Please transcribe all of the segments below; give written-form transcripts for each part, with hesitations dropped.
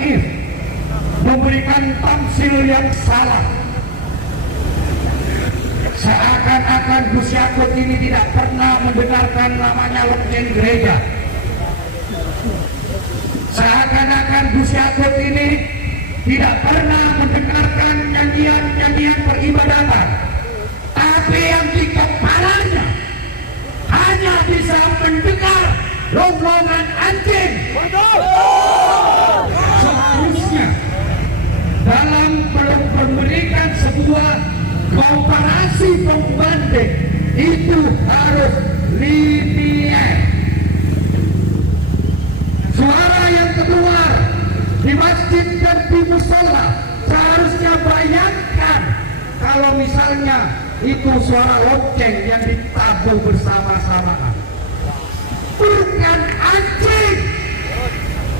taif, memberikan tamsil yang salah. Seakan-akan Gus Yakut ini tidak pernah mendengarkan namanya lonceng gereja. Seakan-akan Gus Yakut ini tidak pernah mendengarkan nyanyian-nyanyian peribadatan. Tapi yang di kepalanya hanya bisa mendengar ronrongan anjing. Seharusnya dalam memberikan sebuah komparasi pembanding itu harus linier. Suara yang keluar di masjid dan di musola seharusnya bayangkan kalau misalnya itu suara lonceng yang ditabuh bersama-sama. Bukan anjing,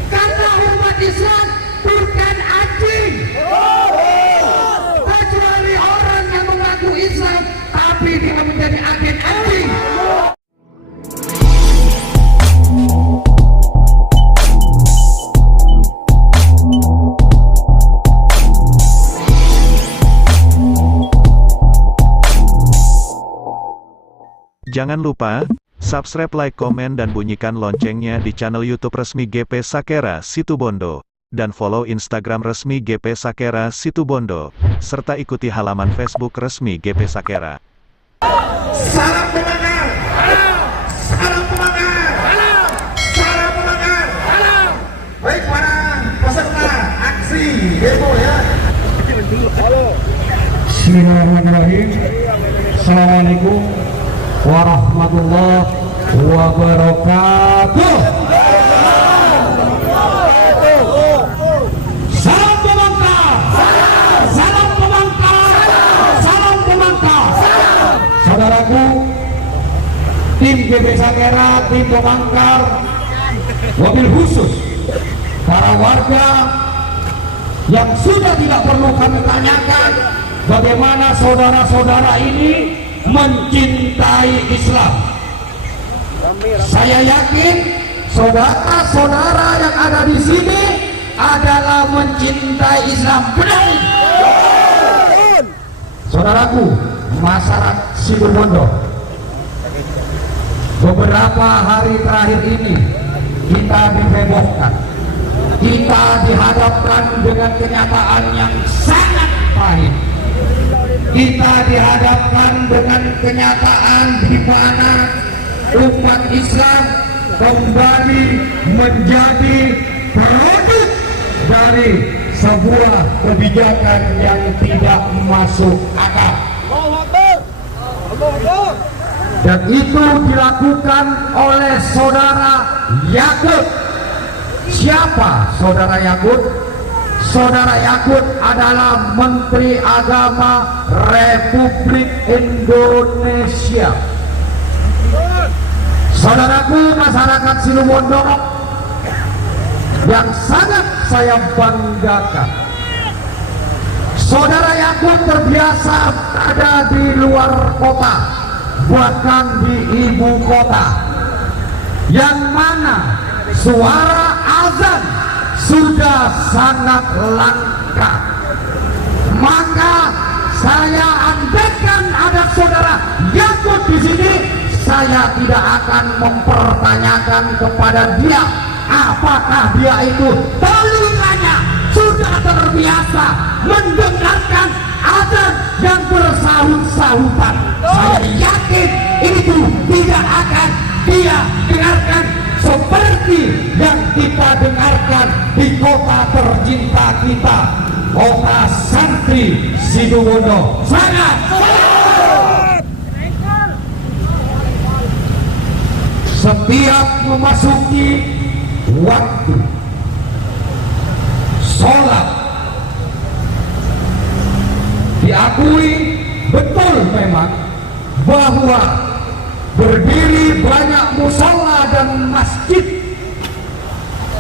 karena umat Islam bukan anjing. Kecuali orang yang mengaku Islam tapi dia menjadi agen anjing. Jangan lupa subscribe, like, komen, dan bunyikan loncengnya di channel YouTube resmi GP Sakera Situbondo, dan follow Instagram resmi GP Sakera Situbondo, serta ikuti halaman Facebook resmi GP Sakera. Salam pelanggar, salam pelanggar, salam pelanggar. Baik para peserta aksi demo ya. Bismillahirrahmanirrahim. Assalamualaikum warahmatullahi wabarakatuh. Salam pemangkas, salam pemangkas, salam pemangkas. Saudaraku, tim GP Sakera, tim pemangkar, wabil khusus para warga yang sudah tidak perlu kami tanyakan bagaimana saudara-saudara ini mencintai Islam. Saya yakin saudara-saudara yang ada di sini adalah mencintai Islam. Benar? Saudaraku, masyarakat Situbondo, beberapa hari terakhir ini kita dihebohkan, kita dihadapkan dengan kenyataan yang sangat pahit. Kita dihadapkan dengan kenyataan di mana umat Islam kembali menjadi produk dari sebuah kebijakan yang tidak masuk akal. Dan itu dilakukan oleh saudara Yakut. Siapa saudara Yakut? Saudara Yakut adalah Menteri Agama Republik Indonesia. Saudaraku, masyarakat Situbondo yang sangat saya banggakan, saudara Yakut terbiasa ada di luar kota, bahkan di ibu kota, yang mana suara azan sudah sangat langka. Maka saya andaikan ada saudara Yakut di sini, saya tidak akan mempertanyakan kepada dia apakah dia itu telinganya sudah terbiasa mendengarkan azan yang bersahut-sahutan. Saya yakin itu tidak akan dia dengarkan seperti yang kita dengarkan di kota tercinta kita, kota santri Situbondo. Sangat setiap memasuki waktu sholat, diakui betul memang bahwa berdiri banyak musola dan masjid,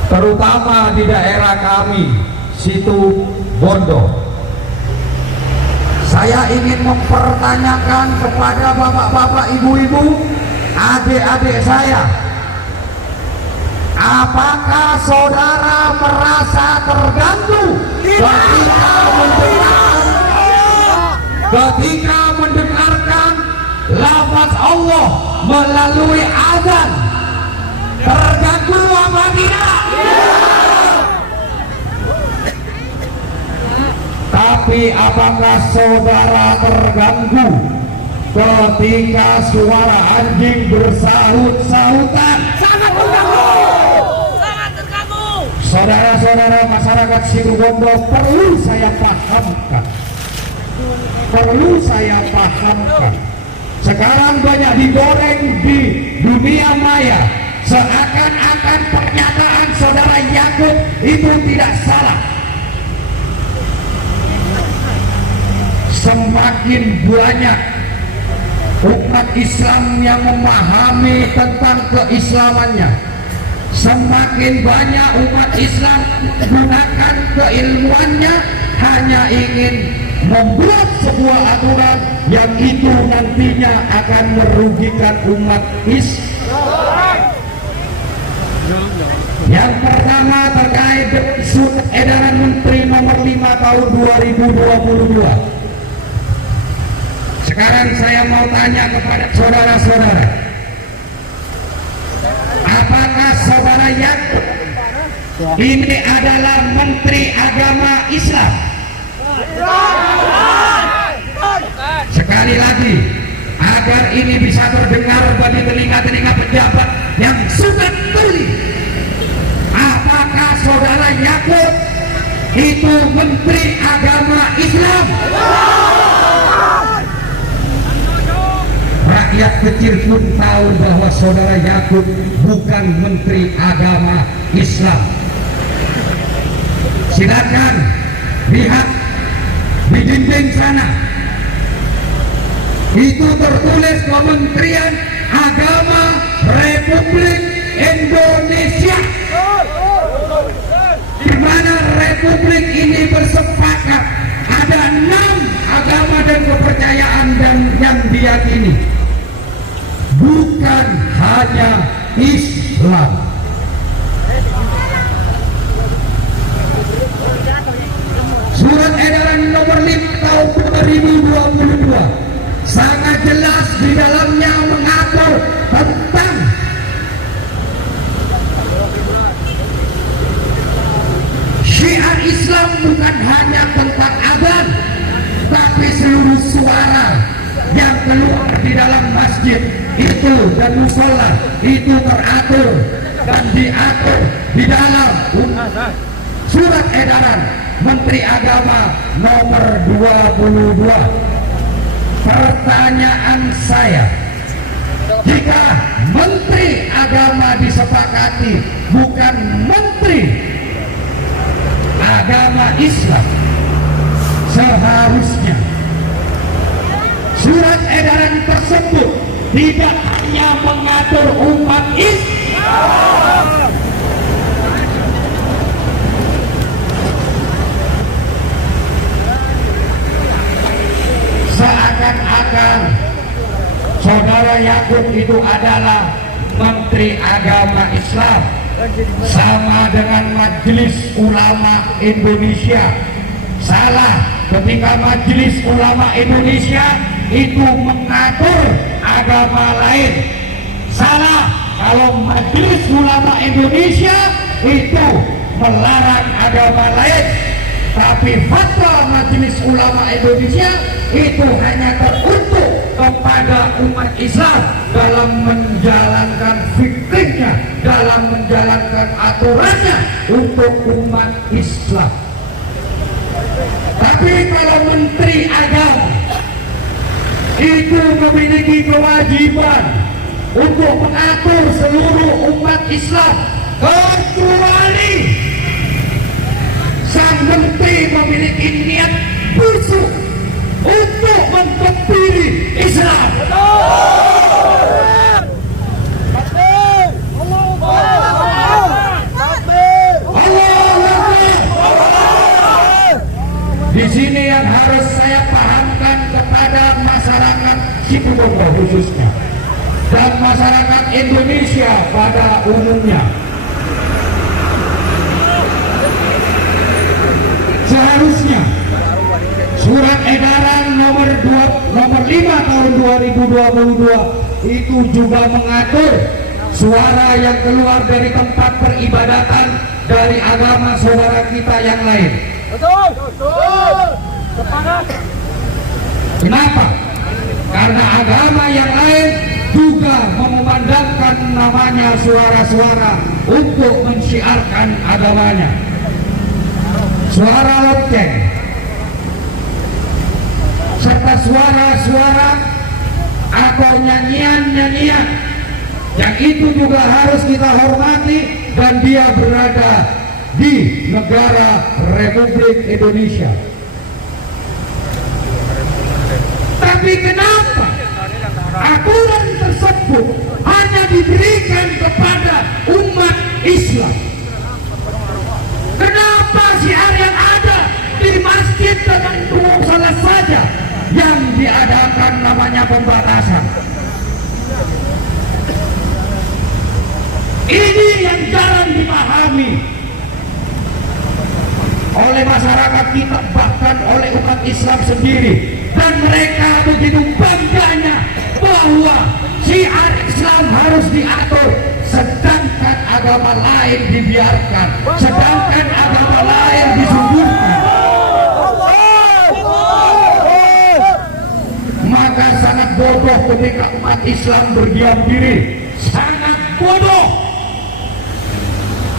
terutama di daerah kami Situbondo. Saya ingin mempertanyakan kepada bapak-bapak, ibu-ibu, adik-adik saya, Apakah saudara merasa terganggu ketika mendengarkan lafaz Allah melalui azan? Terganggu apa tidak? Tapi apakah saudara terganggu ketika suara anjing bersahut-sahutan? Sangat terganggu. Sangat terganggu. Saudara-saudara masyarakat Situbondo, perlu saya pahamkan. Sekarang banyak digoreng di dunia maya, seakan-akan pernyataan saudara Yakub itu tidak salah. Semakin banyak umat Islam yang memahami tentang keislamannya, semakin banyak umat Islam menggunakan keilmuannya hanya ingin membuat sebuah aturan yang itu nantinya akan merugikan umat Islam. Yang pertama terkait surat edaran Menteri nomor 5 tahun 2022. Sekarang saya mau tanya kepada saudara-saudara, apakah saudara Yakub ini adalah Menteri Agama Islam? Sekali lagi, agar ini bisa terdengar bagi telinga-telinga pejabat yang suka tuli, apakah saudara Yakub itu Menteri Agama Islam? Rakyat kecil pun tahu bahwa saudara Yakub bukan Menteri Agama Islam. Silakan lihat di dinding sana, itu tertulis Kementerian Agama Republik Indonesia, di mana Republik ini bersepakat ada 6 agama dan kepercayaan yang diyakini, bukan hanya Islam. Surat edaran nomor 5 tahun 2022 sangat jelas di dalamnya mengatur tentang syiar Islam, bukan hanya tentang azan, tapi seluruh suara yang keluar di dalam masjid itu dan musola itu teratur dan diatur di dalam surat edaran Menteri Agama nomor 22. Pertanyaan saya, jika Menteri Agama disepakati bukan Menteri Agama Islam, seharusnya surat edaran tersebut tidak hanya mengatur umat Islam, seakan-akan saudara Yakub itu adalah Menteri Agama Islam, sama dengan Majelis Ulama Indonesia. Salah ketika Majelis Ulama Indonesia itu mengatur agama lain. Salah kalau Majelis Ulama Indonesia itu melarang agama lain. Tapi fatwa Majelis Ulama Indonesia itu hanya teruntuk kepada umat Islam dalam menjalankan fikrnya, dalam menjalankan aturannya untuk umat Islam. Tapi kalau Menteri Agama itu memiliki kewajiban untuk mengatur seluruh umat Islam, kecuali sang menteri memiliki niat busuk untuk mentepiri Islam. Di sini yang harus saya pahamkan kepada masyarakat Situbondo khususnya dan masyarakat Indonesia pada umumnya, 5 tahun 2022 itu juga mengatur suara yang keluar dari tempat peribadatan dari agama saudara kita yang lain. Betul. Sepakat. Kenapa? Karena agama yang lain juga mengumandangkan namanya suara-suara untuk mensyiarkan agamanya. Suara lonceng serta suara-suara atau nyanyian-nyanyian yang itu juga harus kita hormati, dan dia berada di negara Republik Indonesia. Tapi kenapa aturan tersebut hanya diberikan kepada umat Islam? Kenapa syiar yang ada di masjid dan salah saja yang diadakan namanya pembatasan? Ini yang jarang dipahami oleh masyarakat kita, bahkan oleh umat Islam sendiri. Dan mereka begitu bangganya bahwa syiar Islam harus diatur, sedangkan agama lain dibiarkan, sedangkan agama lain disuburkan. Maka sangat bodoh ketika umat Islam berdiam diri. Sangat bodoh.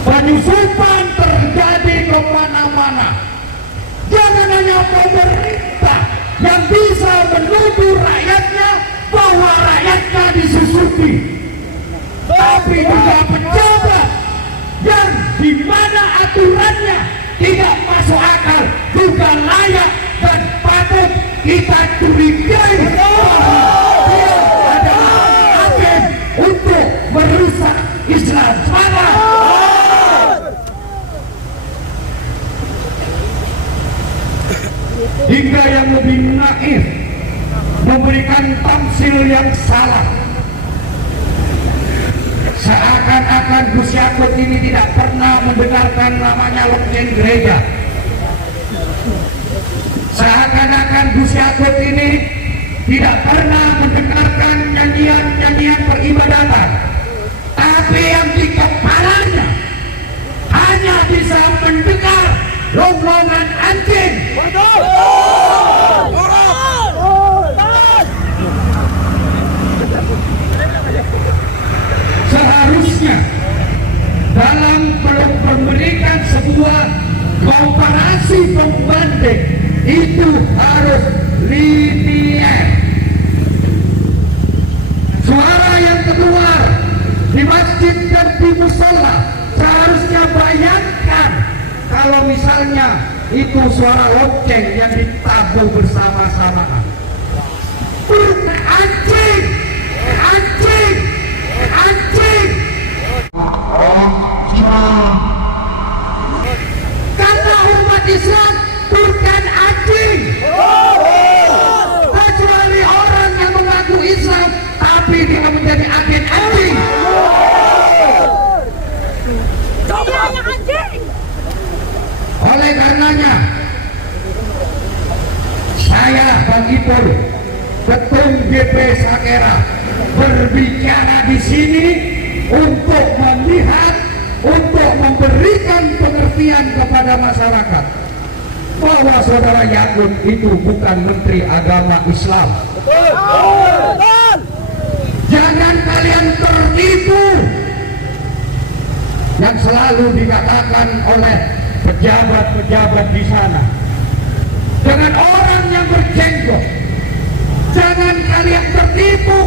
Penyusupan terjadi kemana-mana. Jangan hanya pemerintah yang bisa menuduh rakyatnya bahwa rakyatnya disusupi, tapi juga pejabat yang dimana aturannya tidak masuk akal juga layak dan patut kita curigai bahwa dia adalah agen untuk merusak Islam. Hingga yang lebih naif memberikan tamsil yang salah, seakan-akan Gus Yakut ini tidak pernah mendengarkan namanya lonceng gereja, seakan-akan Gus Yakut ini tidak pernah mendengarkan nyanyian-nyanyian peribadatan, tapi yang di kepalanya hanya bisa mendengar ronglongan anjing. Seharusnya dalam memberikan sebuah komparasi pembanding itu harus linear. Suara yang keluar di masjid dan di musola seharusnya bayangkan kalau misalnya itu suara lonceng yang ditabuh bersama-sama. Anjing, anjing, anjing. Karena umat Islam bukan anjing, kecuali orang yang mengaku Islam tapi dia menjadi agen anjing. Oleh karenanya saya Bang Ipul, Ketum GP Sakera, berbicara di sini untuk melihat, untuk memberikan pengertian kepada masyarakat bahwa saudara Yakut itu bukan Menteri Agama Islam. Jangan kalian tertipu yang selalu dikatakan oleh pejabat-pejabat di sana dengan orang yang berjenggot. Jangan kalian tertipu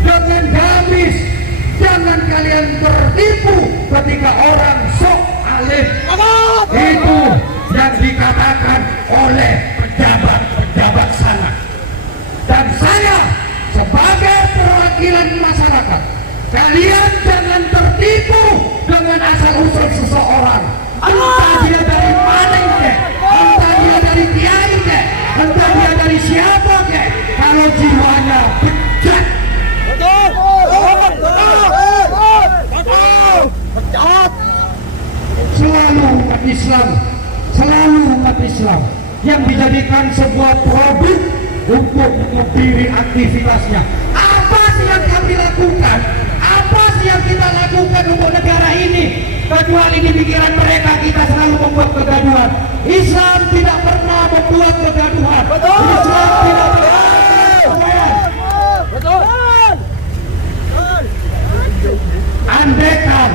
dengan gamis. Jangan kalian tertipu ketika orang sok alim itu yang dikatakan oleh pejabat-pejabat sana. Dan saya sebagai perwakilan masyarakat, kalian jangan tertipu dengan asal-usul seseorang. Entah dia dari mana kek, entah dia dari kiai kek, entah dia dari siapa kek, kalau jiwanya bejat. Selalu umat Islam yang dijadikan sebuah produk untuk mengakhiri aktivitasnya. Apa sih yang kami lakukan? Apa sih yang kita lakukan untuk negara ini? Kecuali di pikiran mereka kita selalu membuat kegaduhan. Islam tidak pernah membuat kegaduhan. Islam tidak pernah. Andaikan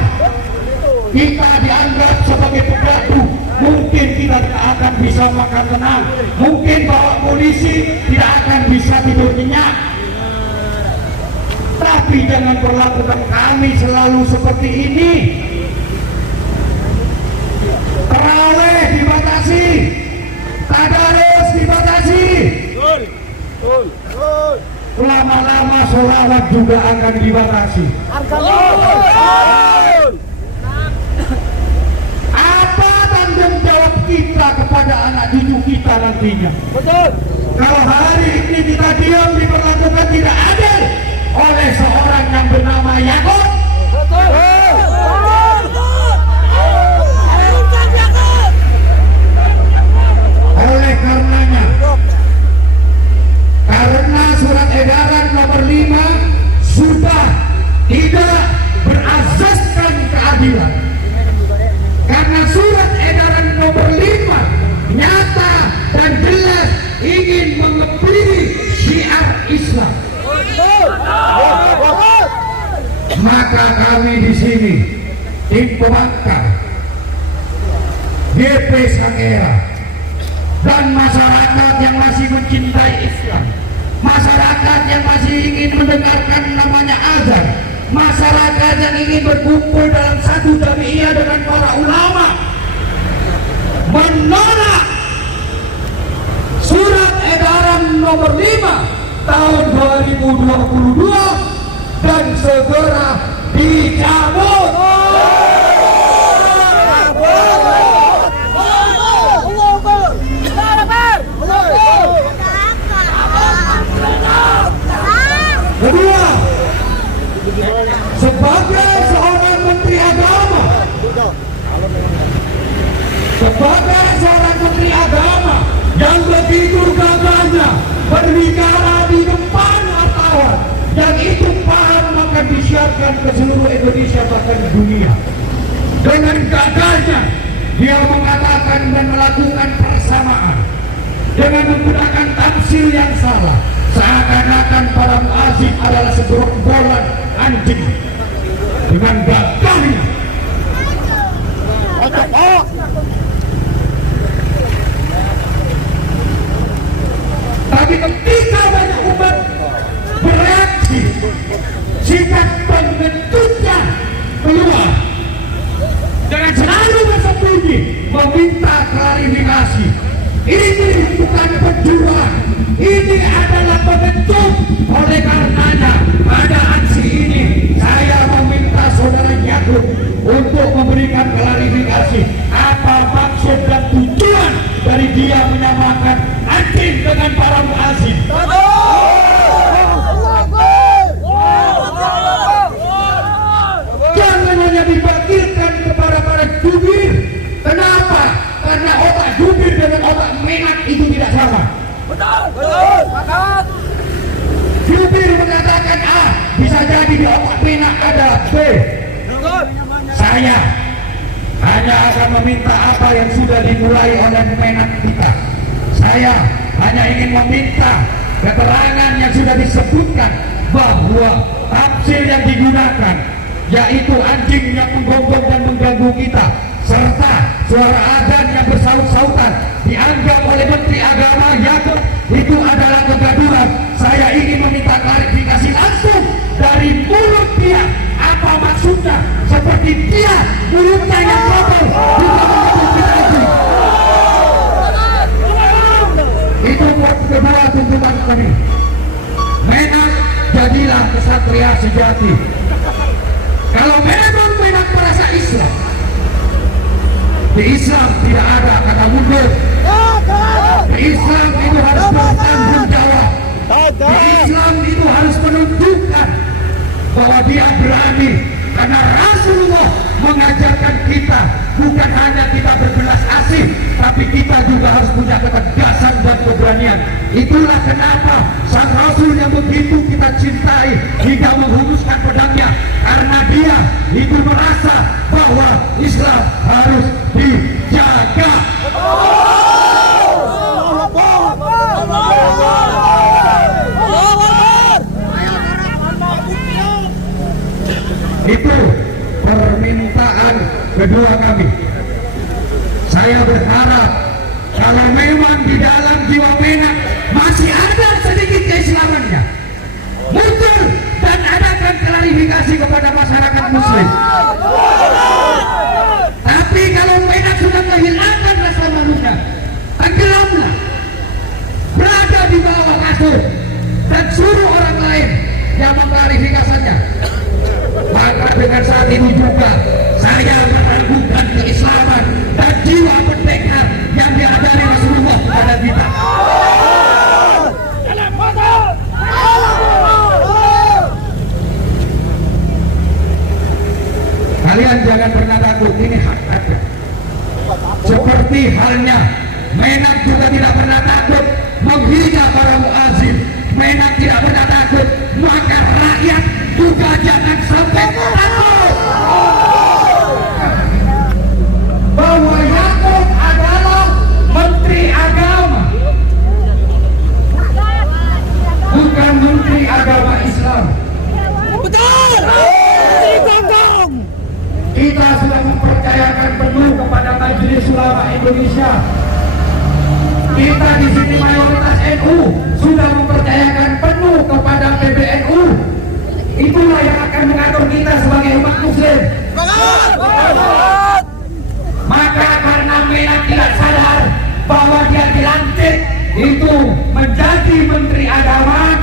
kita dianggap sebagai pegaduh, mungkin kita tidak akan bisa makan tenang, mungkin bawa polisi tidak akan bisa tidur nyenyak. Tapi jangan perlakukan kami selalu seperti ini. Terawih dibatasi, tadarus dibatasi, lama-lama sholawat juga akan dibatasi. Apa tanggung jawab kita kepada anak cucu kita nantinya? Kalau hari ini kita diam diperlakukan tidak adil oleh seorang yang bernama Yakub, oleh karenanya, karena surat edaran nomor 5 sudah tidak berazaskan keadilan, karena surat edaran nomor 5 nyata dan jelas ingin mengebiri syiar Islam, maka kami di sini tim pembangkang GP Sakera dan masyarakat yang masih mencintai Islam, masyarakat yang masih ingin mendengarkan namanya azan, masyarakat yang ingin berkumpul dalam satu jamiah dengan para ulama, menolak surat edaran nomor 5 tahun 2022 dan segera dicabut. Kedua, sebagai seorang menteri agama, yang begitu gagahnya berbicara di depan wartawan, yang itu paham akan disiarkan ke seluruh Indonesia bahkan dunia. Dengan gagahnya dia mengatakan dan melakukan persamaan dengan menggunakan tafsir yang salah, seakan-akan para muazzin adalah segerombolan anjing. Dengan gagahnya tapi ketika banyak umat bereaksi, sikap pengetutnya keluar dengan selalu bersembunyi meminta klarifikasi. Ini bukan pencurian, ini adalah pembentuk. Oleh karenanya pada aksi ini saya meminta saudara Yakub untuk memberikan klarifikasi apa maksud dan tujuan dari dia menyamakan anjing dengan para muazzin. Jangan hanya dibagirkan kepada para jubir. Kenapa? Karena otak jubir dengan otak menak itu tidak sama. Jubir mengatakan A, bisa jadi di otak menak ada B. Saya hanya akan meminta apa yang sudah dimulai oleh menak kita. Saya hanya ingin meminta keterangan yang sudah disebutkan bahwa tafsir yang digunakan yaitu anjing yang menggonggong dan mengganggu kita, serta suara azan yang bersaut-sautan dianggap oleh Menteri Agama Yakub itu adalah kegaduhan. Saya ingin meminta klarifikasi langsung dari mulut dia, apa maksudnya, seperti dia mulutnya yang kotor juga menyebut kita anjing. Itu buat kedua tuntutan kami. Menak, jadilah kesatria sejati. Kalau memang Menak merasa Islam, di Islam tidak ada kata mundur. Di Islam itu harus bertanggung jawab. Di Islam itu harus menunjukkan bahwa dia berani, karena Rasulullah mengajarkan kita bukan hanya kita berbelas asih, tapi kita juga harus punya ketegasan dan keberanian. Itulah kenapa ketua kami. Saya berharap kalau memang di dalam jiwa Menak masih ada sedikit keislamannya, muncul dan adakan klarifikasi kepada masyarakat muslim. Tapi kalau Menak sudah kehilangan rasa malunya, tenggelamlah, berada di bawah kasur dan suruh orang lain yang mengklarifikasinya. Maka dengan saat ini juga saya meragukan keislaman dan jiwa pendekar yang diajari Rasulullah kepada kita. Kalian jangan pernah takut, ini hak ada. Seperti halnya Menak juga tidak pernah takut menghina para muazin. Menak tidak pernah takut, maka rakyat juga jangan sampai takut bahwa Yakub adalah menteri agama, bukan menteri agama Islam. Betul. Kita sudah mempercayakan penuh kepada Majelis Ulama Indonesia. Kita di sini mayoritas NU sudah mempercayakan penuh kepada PBNU. Itulah yang akan mengatur kita sebagai umat muslim. Maka karena Menak tidak sadar bahwa dia dilantik itu menjadi menteri agama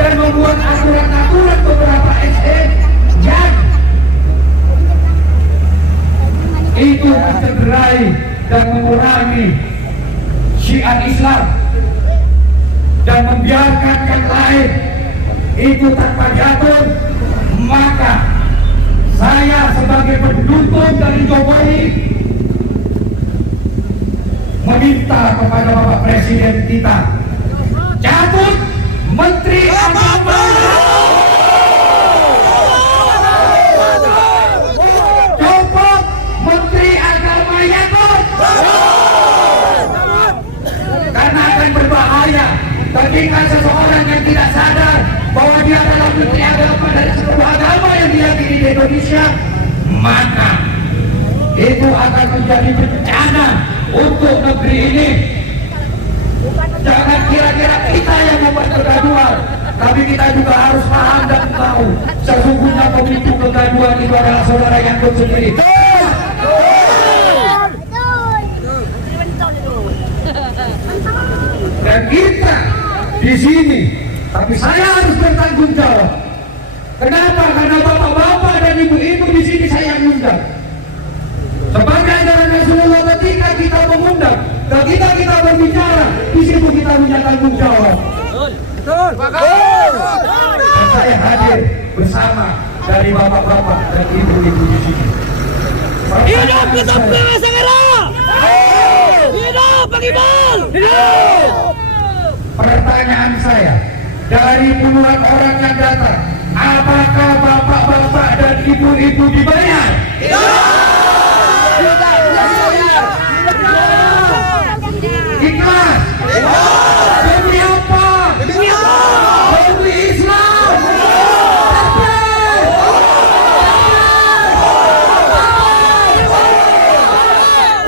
dan membuat aturan-aturan beberapa SM yang itu mencederai dan mengurangi syiar Islam dan membiarkan yang lain itu tanpa diatur, maka saya sebagai pendukung dari Jokowi meminta kepada Bapak Presiden kita cabut Menteri Agama, copot Menteri Agama Yakub, karena akan berbahaya ketika seseorang yang tidak sadar bahwa dia adalah menteri agama dari seluruh agama yang diyakini di Indonesia, maka itu akan menjadi bencana untuk negeri ini. Jangan kira-kira kita yang membuat kegaduhan, tapi kita juga harus paham dan tahu sesungguhnya pemicu kegaduhan itu adalah saudara Yakub sendiri. Dan kita di sini, tapi saya harus bertanggung jawab. Kenapa? Karena bapak-bapak dan ibu-ibu di sini saya undang. Sebagai ajaran Rasulullah, ketika kita mengundang, ketika kita berbicara, di situ kita punya tanggung jawab. Betul. Dan saya hadir bersama dari bapak-bapak dan ibu-ibu di sini. Hidup kita Sakera. Hidup Pak Iqbal. Hidup. Pertanyaan saya, dari puluhan orang yang datang, apakah bapak-bapak dan ibu-ibu dibayar? Ikhlas? Demi apa? Demi Islam.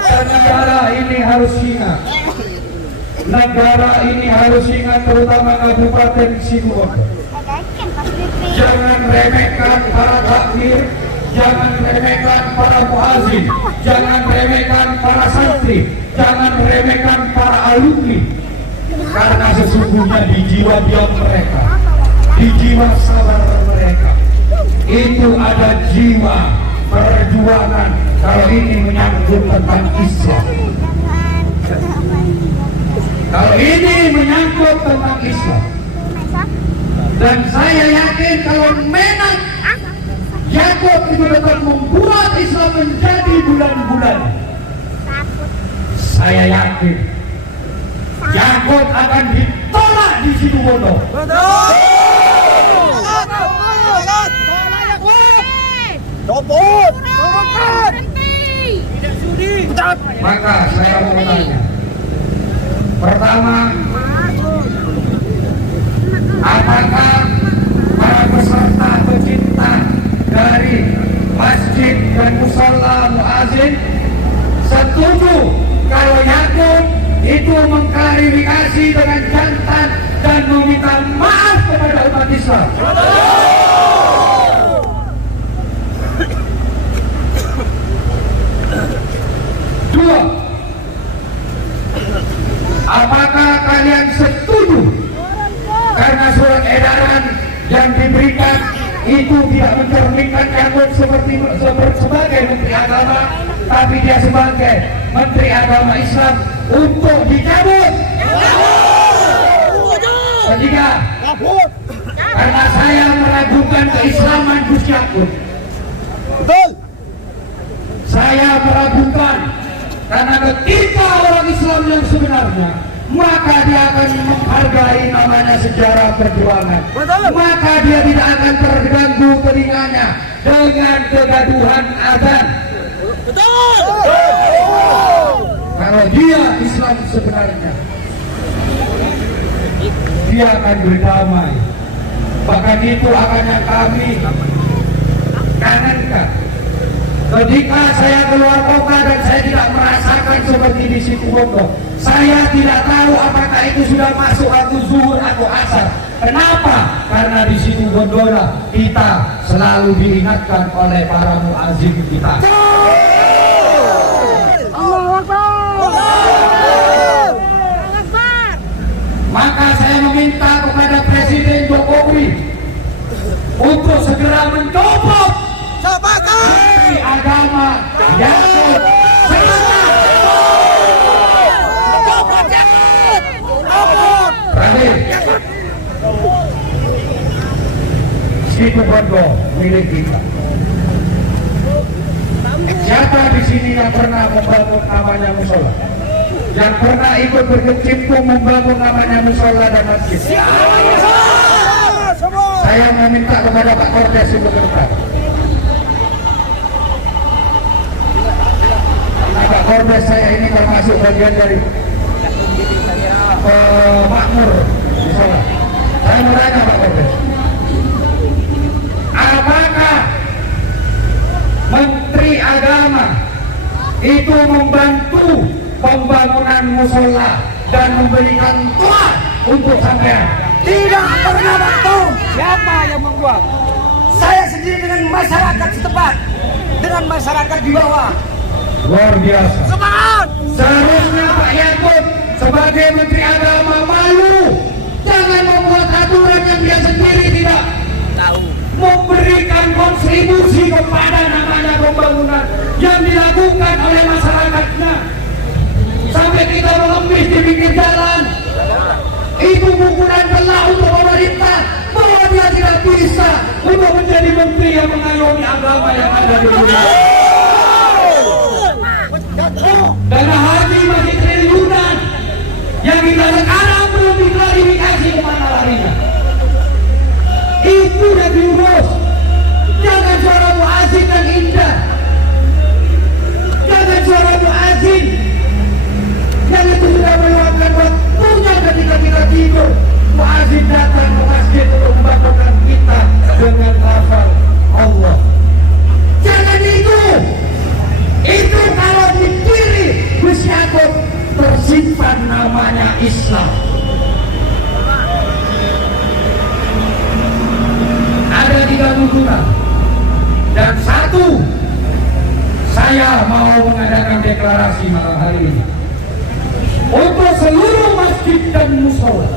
Dan negara ini harus ingat. Negara ini harus ingat, terutama Kabupaten Situbondo. Jangan remehkan para takmir, jangan remehkan para muazin, jangan remehkan para santri, jangan remehkan para alumni. Karena sesungguhnya di jiwa diam mereka, di jiwa sabar mereka, itu ada jiwa perjuangan. Kalau ini menyangkut tentang Islam, kalau ini menyangkut tentang Islam, dan saya yakin kalau Menak Yakub itu dapat membuat Islam menjadi bulan-bulan, saya yakin Yakub akan ditolak di Situbondo. Maka saya mau bertanya, pertama, apakah para peserta pecinta dari Masjid dan musola muazin setuju kalau Yakub itu mengklarifikasi dengan jantan dan meminta maaf kepada umat Islam. Dua, apakah kalian setuju karena surat edaran yang diberikan itu tidak mencerminkan Yakub sebagai Menteri Agama, tapi dia sebagai Menteri Agama Islam untuk dicabut? Ketiga, karena saya meragukan keislaman Gus Yakub. Betul. Saya meragukan karena ketika orang Islam yang sebenarnya, maka dia akan menghargai namanya sejarah perjuangan. Betul. Maka dia tidak akan terganggu telinganya dengan kegaduhan azan. Betul. Kalau dia Islam sebenarnya, dia akan berdamai. Bahkan itu akan yang kami kangenkan. Ketika saya keluar kota dan saya tidak merasakan seperti di Situbondo, saya tidak tahu apakah itu sudah masuk waktu zuhur atau asar. Kenapa? Karena di Situbondo kita selalu diingatkan oleh para muazin kita. Maka saya meminta kepada Presiden Jokowi untuk segera mencopot Menteri Agama Yakub. Terakhir, Situbondo milik kita. Siapa di sini yang pernah membangun namanya musola? Yang pernah ikut berkecimpung membangun namanya musola dan masjid? Saya meminta kepada Pak Kordes untuk berdebat. Karena Pak Kordes saya ini termasuk bagian dari makmur musola. Saya mau tanya Pak Kordes, apakah Menteri Agama itu membantu pembangunan musola dan memberikan tuan untuk sampean? Tidak pernah bantu. Siapa yang membuat? Saya sendiri dengan masyarakat setempat, dengan masyarakat di bawah. Luar biasa. Semangat. Seharusnya Pak Yakub sebagai Menteri Agama malu, jangan membuat aturan yang dia sendiri tidak Tahu. memberikan kontribusi kepada namanya pembangunan yang dilakukan oleh masyarakatnya. Sampai kita mengemis di pinggir jalan, itu pukulan telak untuk pemerintah bahwa dia tidak bisa untuk menjadi menteri yang mengayomi agama yang ada di Indonesia. Dana haji masih triliunan yang kita sekarang belum diklarifikasi kemana larinya. Itu yang diurus. Jangan suara muazin yang indah, jangan suara muazin yang itu sudah meluangkan waktunya ketika kita tidur. Muazin datang ke masjid untuk membangunkan kita dengan lafaz Allah. Jangan itu. Itu kalau di kiri Gus Yakub tersimpan namanya Islam. Ada 3 tuntunan dan 1, saya mau mengadakan deklarasi malam hari ini untuk seluruh masjid dan musola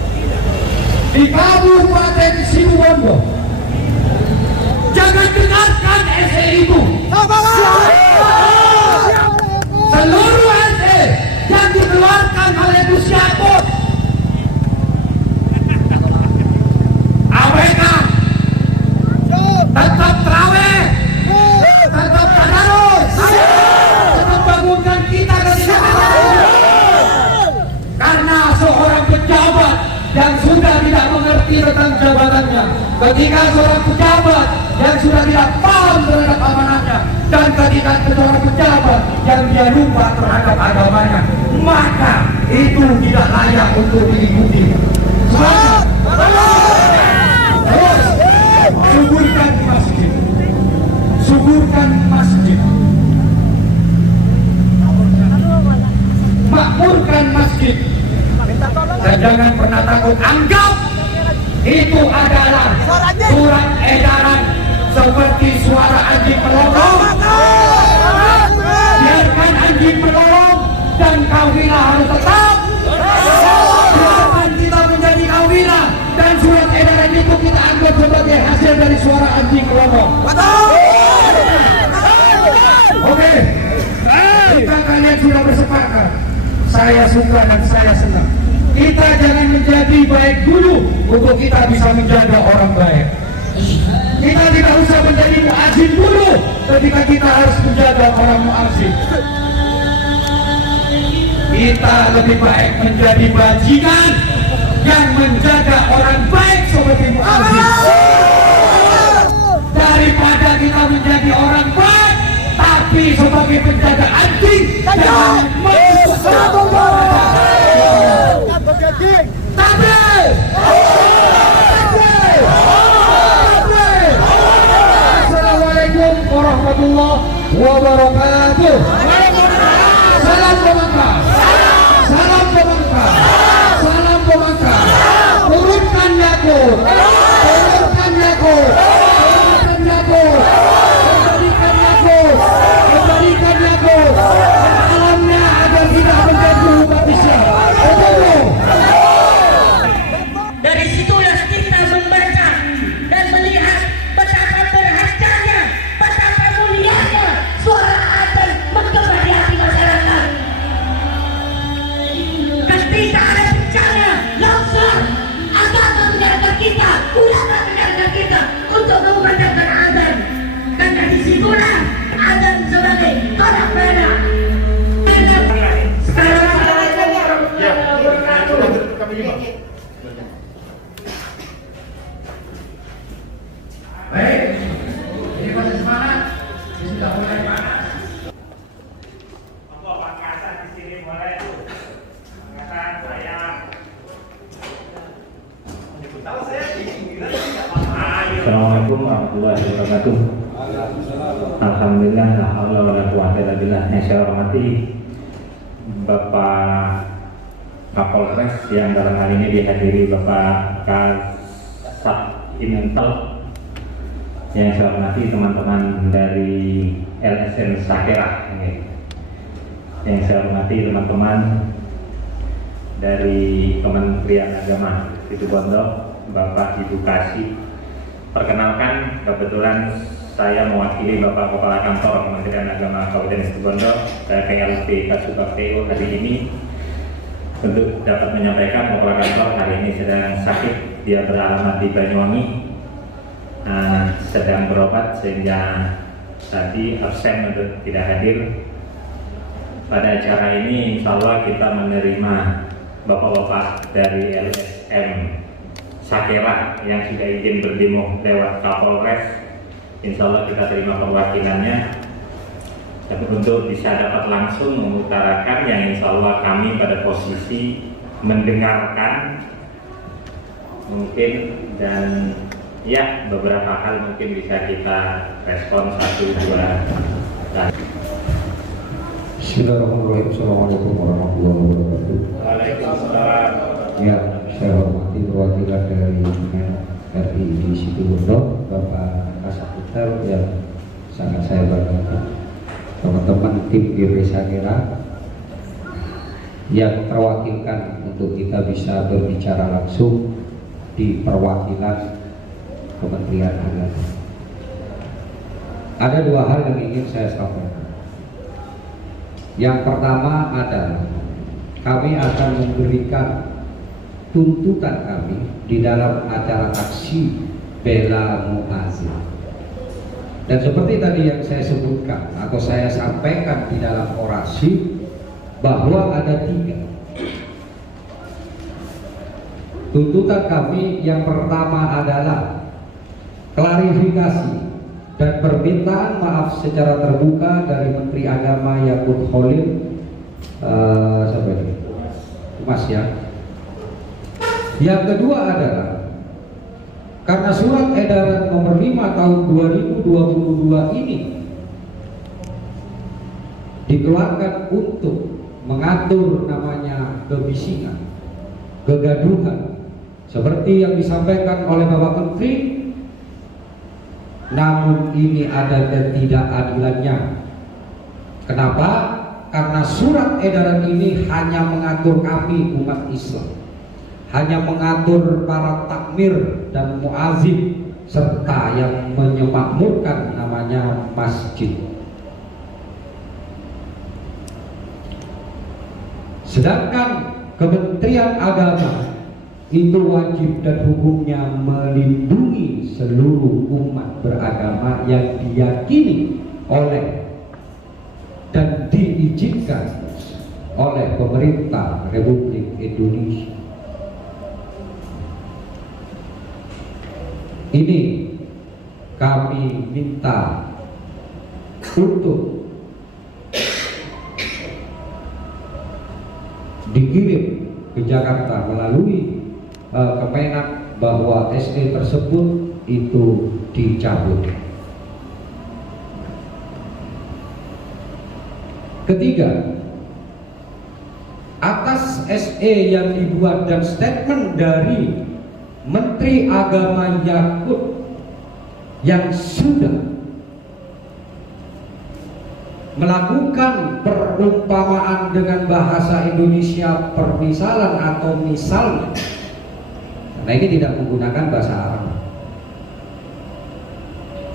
di Kabupaten Situbondo. Jangan dengarkan essay itu. Seluruh essay yang dikeluarkan oleh Gus Yakub, abaikan. Tetap terawih, tetap tadarus, tetap bangunkan kita dari karena seorang pejabat yang sudah tidak mengerti tentang jabatannya, ketika seorang pejabat yang sudah tidak paham terhadap amanahnya, dan ketika seorang pejabat yang dia lupa terhadap agamanya, maka itu tidak layak untuk diikuti. Terus suburkan masjid, suburkan masjid. masjid. Dan jangan pernah takut, anggap itu adalah surat edaran seperti suara anjing melolong. Biarkan anjing melolong dan kafilah harus tetap. Biarkan kita menjadi kafilah dan surat edaran itu kita anggap sebagai hasil dari suara anjing melolong. Oke, jika kalian sudah bersepakat, saya suka dan saya senang. Kita jangan menjadi baik dulu untuk kita bisa menjaga orang baik. Kita tidak usah menjadi muazin dulu ketika kita harus menjaga orang muazin. Kita lebih baik menjadi bajingan yang menjaga orang baik seperti muazin, daripada kita menjadi orang baik tapi sebagai penjaga anjing. Jangan Assalamualaikum warahmatullahi wabarakatuh. Salam pemangkas. Salam pemangkas. Salam pemangkas. Turunkan Yakut. Turunkan Yakut. Turunkan Yakut. Kembalikan Yakut. Kembalikan Yakut. Alamnya agar tidak mengganggu umat Islam. Betul. Dari situlah kita membaca dan melihat betapa berharganya, betapa mulianya suara adzan menggema di hati masyarakat. Ketika ada bencana, longsor, agama menyarankan kita, ulama menyarankan kita untuk mengumandangkan adzan. Karena disitulah adzan sebagai tolak bala. Sekarang Baik, ini masih semangat. Ini sudah mulai panas. Monggo pangkasan di sini boleh. Pangkasan saya. Assalamualaikum warahmatullahi wabarakatuh. Alhamdulillah, la haula wala quwwata illa billah. Yang saya hormati Bapak Kapolres yang dalam hal ini dihadiri Bapak Kasat Inental. Yang saya hormati teman-teman dari LSM Sakera. Yang saya hormati teman-teman dari Kementerian Agama Situbondo, Bapak Ibu Kasih. Perkenalkan, kebetulan saya mewakili Bapak Kepala Kantor Kementerian Agama Kabupaten Situbondo, KLP Kasubagteo hari ini untuk dapat menyampaikan Kepala Kantor hari ini sedang sakit. Dia beralamat di Banyuwangi, sedang berobat sehingga tadi absen untuk tidak hadir. Pada acara ini insya Allah kita menerima bapak-bapak dari LSM Sakera yang sudah izin berdemo lewat Kapolres. Insya Allah kita terima perwakilannya untuk bisa dapat langsung mengutarakan yang insya Allah kami pada posisi mendengarkan mungkin, dan ya beberapa hal mungkin bisa kita respon 1, 2. Bismillahirrahmanirrahim. Assalamualaikum warahmatullahi wabarakatuh. Waalaikumsalam. Ya, saya hormati perwakilan dari RI di Situbondo, Bapak Kasat yang sangat saya banggakan, teman-teman tim GP Sakera yang terwakilkan untuk kita bisa berbicara langsung di perwakilan Kementerian Agama. Ada dua hal yang ingin saya sampaikan. Yang pertama adalah kami akan memberikan tuntutan kami di dalam acara aksi bela muazin. Dan seperti tadi yang saya sebutkan atau saya sampaikan di dalam orasi, bahwa ada 3 tuntutan kami. Yang pertama adalah klarifikasi dan permintaan maaf secara terbuka dari Menteri Agama Yakut Khalil Mas ya. Yang kedua adalah karena surat edaran nomor 5 tahun 2022 ini dikeluarkan untuk mengatur namanya kebisingan, kegaduhan, seperti yang disampaikan oleh Bapak Menteri. Namun ini ada ketidakadilannya. Kenapa? Karena surat edaran ini hanya mengatur kami umat Islam, hanya mengatur para takmir dan muazin serta yang menyemakmurkan namanya masjid. Sedangkan Kementerian Agama itu wajib dan hukumnya melindungi seluruh umat beragama yang diyakini oleh dan diizinkan oleh pemerintah Republik Indonesia. Ini kami minta untuk dikirim ke Jakarta melalui Kemenak bahwa SE tersebut itu dicabut. Ketiga, atas SE yang dibuat dan statement dari Menteri Agama Yakut yang sudah melakukan perumpamaan dengan bahasa Indonesia permisalan atau misalnya, karena ini tidak menggunakan bahasa Arab,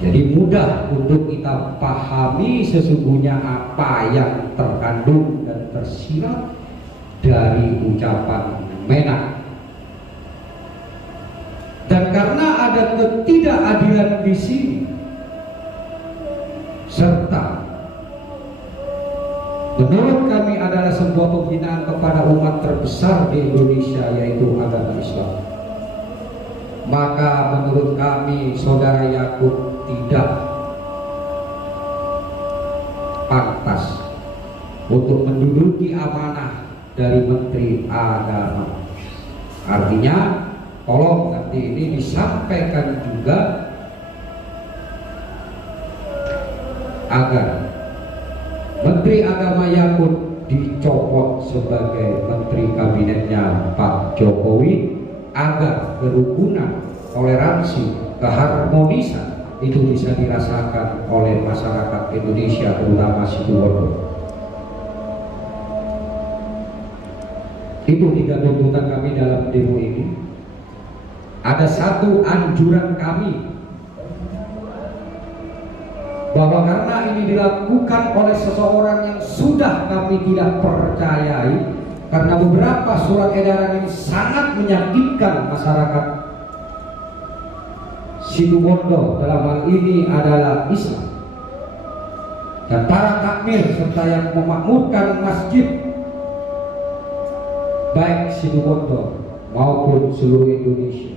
jadi mudah untuk kita pahami sesungguhnya apa yang terkandung dan tersirat dari ucapan Menak. Dan karena ada ketidakadilan di sini, serta menurut kami adalah sebuah penghinaan kepada umat terbesar di Indonesia, yaitu agama Islam, maka menurut kami saudara Yakut tidak pantas untuk menduduki amanah dari Menteri Agama. Artinya tolong nanti ini disampaikan juga agar Menteri Agama Yakut dicopot sebagai Menteri Kabinetnya Pak Jokowi, agar kerukunan, toleransi, keharmonisan itu bisa dirasakan oleh masyarakat Indonesia, terutama Situbondo. Itu 3 tuntutan kami dalam demo ini. Ada satu anjuran kami, bahwa karena ini dilakukan oleh seseorang yang sudah kami tidak percayai, karena beberapa surat edaran ini sangat menyakitkan masyarakat Situbondo, dalam hal ini adalah Islam dan para takmir serta yang memakmurkan masjid baik Situbondo maupun seluruh Indonesia.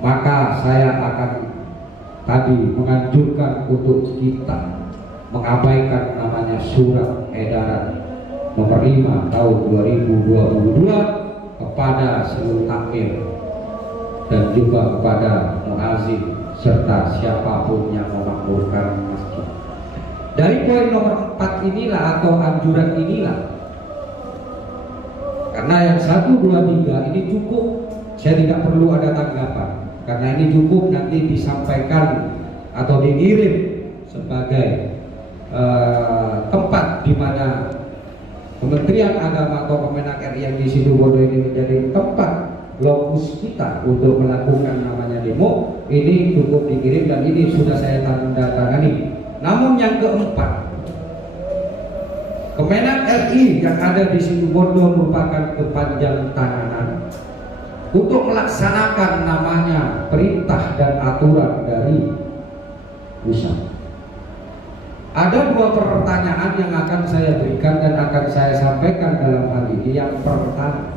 Maka saya akan tadi menganjurkan untuk kita mengabaikan namanya surat edaran nomor 5 tahun 2022 kepada seluruh takmir dan juga kepada muazin serta siapapun yang memakmurkan masjid. Dari poin nomor 4 inilah atau anjuran inilah, karena yang 1, 2, 3 ini cukup, saya tidak perlu ada tanggapan, karena ini cukup nanti disampaikan atau dikirim sebagai tempat di mana Kementerian Agama atau Kemenak RI yang di Situbondo ini menjadi tempat lokus kita untuk melakukan namanya demo. Ini cukup dikirim dan ini sudah saya tanda tangani. Namun yang keempat, Kemenak RI yang ada di Situbondo merupakan kepanjang tanganan untuk melaksanakan namanya perintah dan aturan dari pusat. Ada 2 pertanyaan yang akan saya berikan dan akan saya sampaikan dalam hal ini. Yang pertama,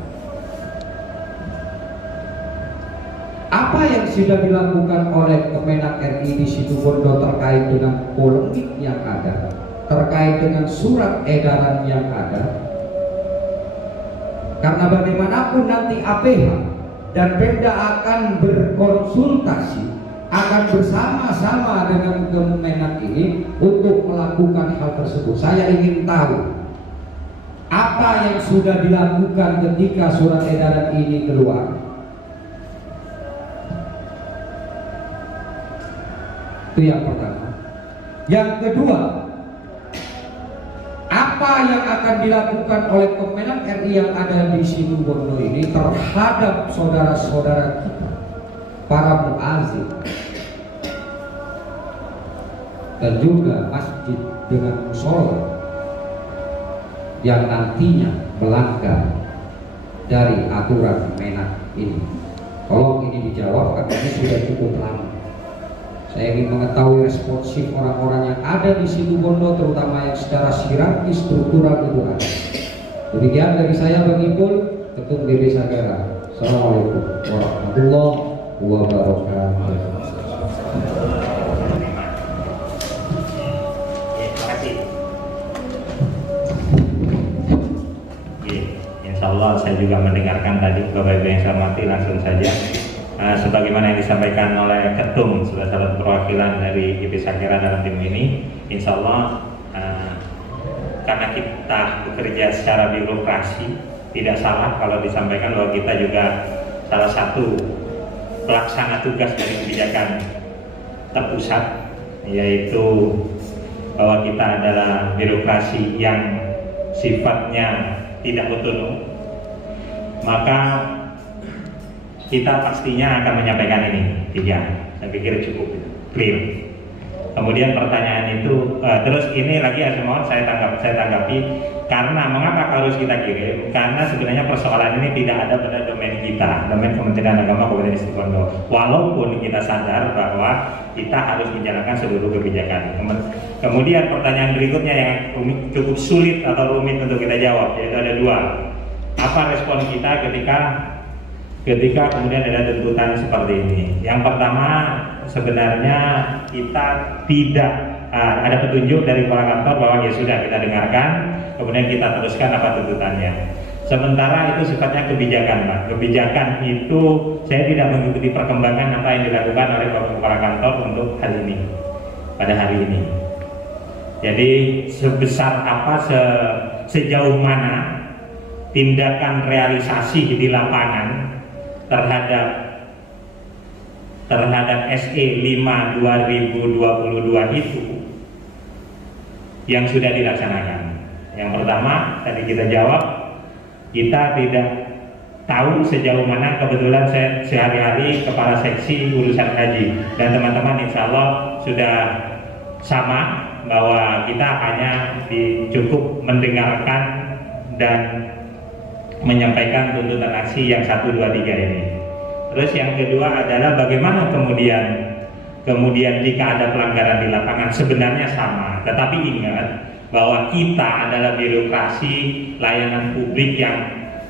apa yang sudah dilakukan oleh Kemenak RI di Situbondo terkait dengan polemik yang ada, terkait dengan surat edaran yang ada? Karena bagaimanapun nanti APH dan Pemda akan berkonsultasi, akan bersama-sama dengan Kemenak ini untuk melakukan hal tersebut. Saya ingin tahu apa yang sudah dilakukan ketika surat edaran ini keluar. Itu yang pertama. Yang kedua, apa yang akan dilakukan oleh Kemenag RI yang ada di Situbondo ini terhadap saudara-saudara kita, para muazzin dan juga masjid dengan musola yang nantinya melanggar dari aturan Kemenag ini. Tolong ini dijawab karena ini sudah cukup lama. Saya ingin mengetahui responsif orang-orang yang ada di Situbondo, terutama yang secara hierarkis struktural itu ada. Demikian dari saya Bang Ipul, Ketum GP Sakera. Assalamualaikum warahmatullahi wabarakatuh. Terima kasih. Insya Allah saya juga mendengarkan tadi Bapak Ibu yang saya hormati, langsung saja. Sebagaimana yang disampaikan oleh Ketum sebagai salah perwakilan dari GP Sakera dalam tim ini, insya Allah karena kita bekerja secara birokrasi, tidak salah kalau disampaikan bahwa kita juga salah satu pelaksana tugas dari kebijakan terpusat, yaitu bahwa kita adalah birokrasi yang sifatnya tidak otonom, maka kita pastinya akan menyampaikan ini 3. Saya pikir cukup clear. Kemudian pertanyaan itu terus ini lagi mohon saya tanggapi karena mengapa harus kita kirim? Karena sebenarnya persoalan ini tidak ada pada domain kita, domain Kementerian Agama Kabupaten Situbondo. Walaupun kita sadar bahwa kita harus menjalankan seluruh kebijakan. Kemudian pertanyaan berikutnya yang cukup sulit atau rumit untuk kita jawab, yaitu ada 2. Apa respon kita ketika kemudian ada tuntutan seperti ini? Yang pertama, sebenarnya kita tidak ada petunjuk dari kepala kantor bahwa ya sudah kita dengarkan, kemudian kita teruskan apa tuntutannya. Sementara itu sifatnya kebijakan, Pak. Kebijakan itu saya tidak mengikuti perkembangan apa yang dilakukan oleh Bapak Kepala Kantor untuk hal ini pada hari ini. Jadi sebesar apa, sejauh mana tindakan realisasi di lapangan terhadap SE 5 2022 itu yang sudah dilaksanakan. Yang pertama tadi kita jawab, kita tidak tahu sejauh mana. Kebetulan saya sehari-hari kepala seksi urusan haji dan teman-teman insya Allah sudah sama bahwa kita hanya cukup mendengarkan dan menyampaikan tuntutan aksi yang 1, 2, 3 ini. Terus yang kedua adalah bagaimana kemudian jika ada pelanggaran di lapangan, sebenarnya sama. Tetapi ingat bahwa kita adalah birokrasi layanan publik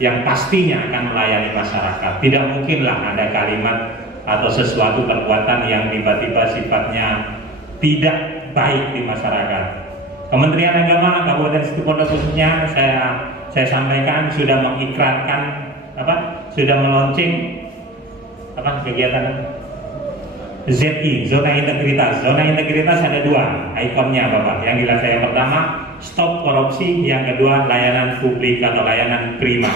yang pastinya akan melayani masyarakat. Tidak mungkinlah ada kalimat atau sesuatu perbuatan yang tiba-tiba sifatnya tidak baik di masyarakat. Kementerian Agama Kabupaten Situbondo khususnya saya sampaikan sudah mengikrarkan sudah meluncing kegiatan ZI, zona integritas. Zona integritas ada 2 ikonnya Bapak. Yang dilaksanakan yang pertama stop korupsi, yang kedua layanan publik atau layanan prima,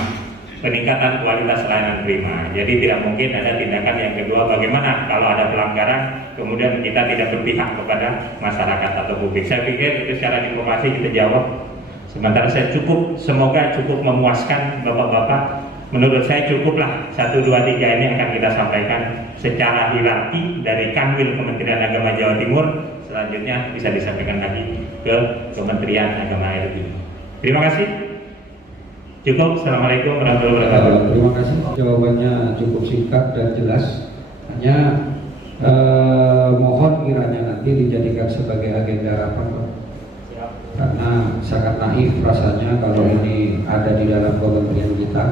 peningkatan kualitas layanan prima. Jadi tidak mungkin ada tindakan yang kedua, bagaimana kalau ada pelanggaran kemudian kita tidak berpihak kepada masyarakat atau publik. Saya pikir itu secara diplomasi kita jawab. Sementara saya semoga cukup memuaskan Bapak-bapak. Menurut saya cukuplah 1, 2, 3 ini akan kita sampaikan secara hierarki dari Kanwil Kementerian Agama Jawa Timur. Selanjutnya bisa disampaikan lagi ke Kementerian Agama RI. Terima kasih. Cukup. Assalamualaikum warahmatullahi wabarakatuh. Terima kasih. Jawabannya cukup singkat dan jelas. Hanya mohon kiranya nanti dijadikan sebagai agenda rapat, karena sangat naif rasanya kalau ini ada di dalam kementerian kita.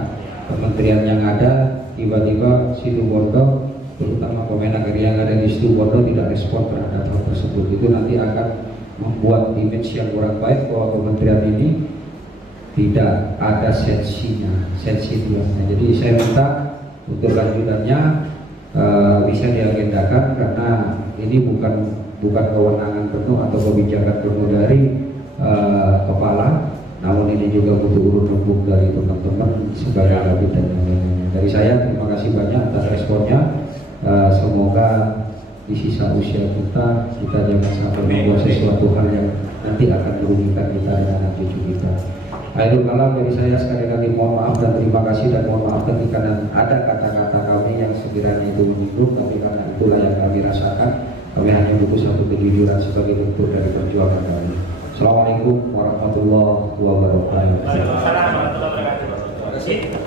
Kementerian yang ada tiba-tiba Situbondo, terutama Kemenag yang ada di Situbondo tidak respon terhadap hal tersebut. Itu nanti akan membuat image yang kurang baik bahwa kementerian ini tidak ada sensitivitasnya. Jadi saya minta untuk lanjutannya bisa diagendakan, karena ini bukan kewenangan penuh atau kebijakan penuh dari kepala, Namun ini juga butuh urun rembuk dari teman-teman sebagai habit dan lain-lain. Dari saya terima kasih banyak atas responnya. Semoga di sisa usia kita jangan sampai membuat sesuatu hal yang nanti akan merugikan kita dan anak cucu kita. Akhirul kalam dari saya sekali lagi mohon maaf dan terima kasih, dan mohon maaf ketika ada kata-kata kami yang sekiranya itu menyinggung, tapi karena itulah yang kami rasakan, kami hanya butuh satu kejujuran sebagai bentuk dari perjuangan kami. Assalamualaikum warahmatullahi wabarakatuh. Waalaikumsalam warahmatullahi wabarakatuh. Terima kasih.